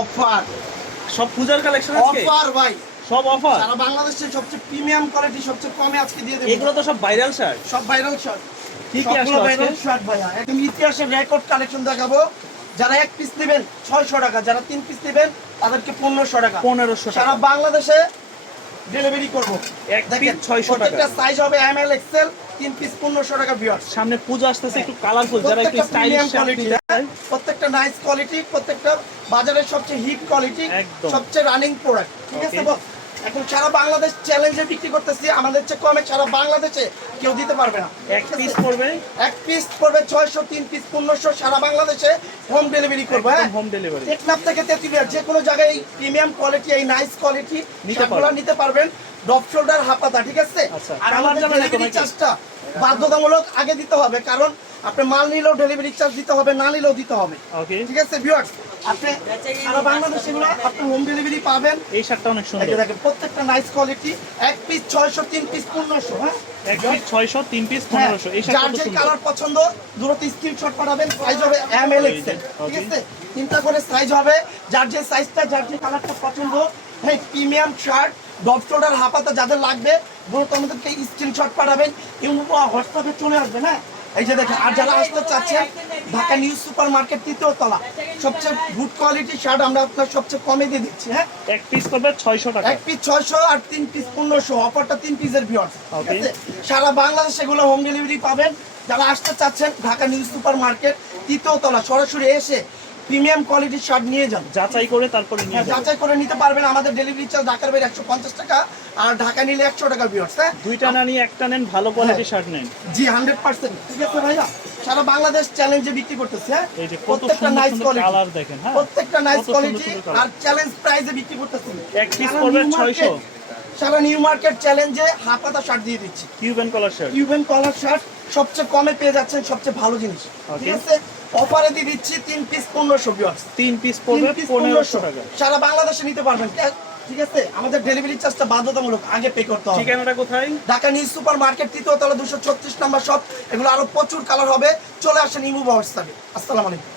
Offer. সব পূজার collection আজকে? অফার ভাই। সব অফার? সারা বাংলাদেশের সবচেয়ে প্রিমিয়াম কোয়ালিটি সবচেয়ে কমে আজকে দিয়ে দেব। এগুলো তো সব ভাইরাল শার্ট সব ভাইরাল শার্ট ঠিক আছে ভাইরাল শার্ট ভাইয়া। একদম ইতিহাসের রেকর্ড কালেকশন দেখাবো। যারা এক পিস নেবেন ছয়শো টাকা। যারা তিন পিস নেবেন তাদেরকে পনেরোশো টাকা। পনেরোশো সারা বাংলাদেশে ডেলিভারি করব এক পিস 600 টাকা। সাইজ হবে এম এল এক্সেল তিন পিস পনেরোশো টাকা বিয়ার্স সামনে পূজা আসতেছে একটু কালারফুল যারা একটু প্রত্যেকটা স্টাইলিশ কোয়ালিটি প্রত্যেকটা নাইস কোয়ালিটি প্রত্যেকটা বাজারের সবচেয়ে হিট কোয়ালিটি সবচেয়ে রানিং প্রোডাক্ট ঠিক আছে. বস? এখন সারা বাংলাদেশ চ্যালেঞ্জে বিক্রি করতেছি আমাদের চেয়ে কমে সারা বাংলাদেশে কেউ দিতে পারবে না। এক পিস পড়বে? এক পিস পড়বে ছয়শো তিন পিস পনেরোশো সারা বাংলাদেশে হোম ডেলিভারি করব হ্যাঁ? হোম ডেলিভারি টেকনাফ থেকে তেঁতুলিয়া যে কোনো জায়গায় এই প্রিমিয়াম কোয়ালিটি এই নাইস কোয়ালিটি নিতে। নিতে পারবেন। ডপ শোল্ডার হাফাতা ঠিক আছে? আচ্ছা, আর আমাদের যাবে ডেলিভারি চার্জটা বাধ্যতামূলক আগে দিতে হবে কারণ আপনি মাল নিলেও ডেলিভারি চার্জ দিতে হবে না নিলেও দিতে হবে। ঠিক আছে ভিউয়ার্স আপনি সারা বাংলাদেশে এগুলো আপনি হোম ডেলিভারি পাবেন। এই শার্টটা অনেক সুন্দর। দেখেন প্রত্যেকটা নাইস কোয়ালিটি এক পিস ছয়শো তিন পিস পনেরোশো হ্যাঁ? এক পিস ছয়শো তিন পিস হ্যাঁ, পনেরোশো। এই শার্টটা সুন্দর। কালার পছন্দ দ্রুত স্ক্রিনশট পাঠাবেন সাইজ হবে এম এল এক্সেল ঠিক আছে? তিনটা করে সাইজ হবে। যার যে সাইজটা যার যে কালারটা পছন্দ হ্যাঁ প্রিমিয়াম শার্ট শোল্ডার হাফাতা যাদের লাগবে দ্রুত আমাদেরকে স্ক্রিনশট পাঠাবেন। ইমো হোয়াটসঅ্যাপে চলে আসবে না এই যে দেখেন আর যারা আসতে চাচ্ছেন ঢাকা নিউজ সুপার মার্কেট তৃতীয় তলা সবচেয়ে গুড কোয়ালিটি শার্ট আমরা আপনার সবচেয়ে কমে দিয়ে দিচ্ছি হ্যাঁ? এক পিস করবে ছয়শো টাকা। এক পিস ছয়শো আর তিন পিস পনেরোশো অফারটা তিন পিসের বিয়ার. সারা বাংলাদেশ এগুলো হোম ডেলিভারি পাবেন। যারা আসতে চাচ্ছেন ঢাকা নিউজ সুপার মার্কেট তৃতীয় তলা সরাসরি এসে প্রিমিয়াম কোয়ালিটির শার্ট নিয়ে যান। যাচাই করে তারপরে নিয়ে হ্যাঁ, যাচাই করে নিতে পারবেন। আমাদের ডেলিভারি চার্জ ঢাকার বাইরে একশো পঞ্চাশ টাকা আর ঢাকা নিলে একশো টাকা বিয়ার্স হ্যাঁ? দুইটা না নিয়ে একটা নেন ভালো কোয়ালিটির শার্ট নেন। জি হান্ড্রেড পার্সেন্ট ঠিক আছে ভাইয়া? সারা বাংলাদেশ চ্যালেঞ্জে বিক্রি করতেছে হ্যাঁ? প্রত্যেকটা নাইস কোয়ালিটি কালার দেখেন হ্যাঁ? প্রত্যেকটা নাইস কোয়ালিটি আর চ্যালেঞ্জ প্রাইসে বিক্রি করতেছি। এক piece সারা 600 মার্কেট- সারা নিউ মার্কেট চ্যালেঞ্জে হাফাতা শার্ট দিয়ে দিচ্ছি। Cuban collar shirt Cuban collar shirt সবচেয়ে কমে পেয়ে যাচ্ছেন সবচেয়ে ভালো জিনিস। ঠিক আছে? অফারে দিয়ে দিচ্ছি তিন পিস পনেরোশো বিয়ার্স তিন পিস পনেরোশো টাকা। সারা বাংলাদেশে নিতে পারবেন। ঠিক আছে? আমাদের ডেলিভারি চার্জটা বাধ্যতামূলক আগে পে করতে হবে। ঠিকানাটা কোথায়? ঢাকা নিউজ সুপার মার্কেট তৃতীয় তলা দুশো ছত্রিশ নাম্বার শপ। এগুলো আরও প্রচুর কালার হবে। চলে আসেন ইমু ব্যবস্থাকে আসসালামু আলাইকুম।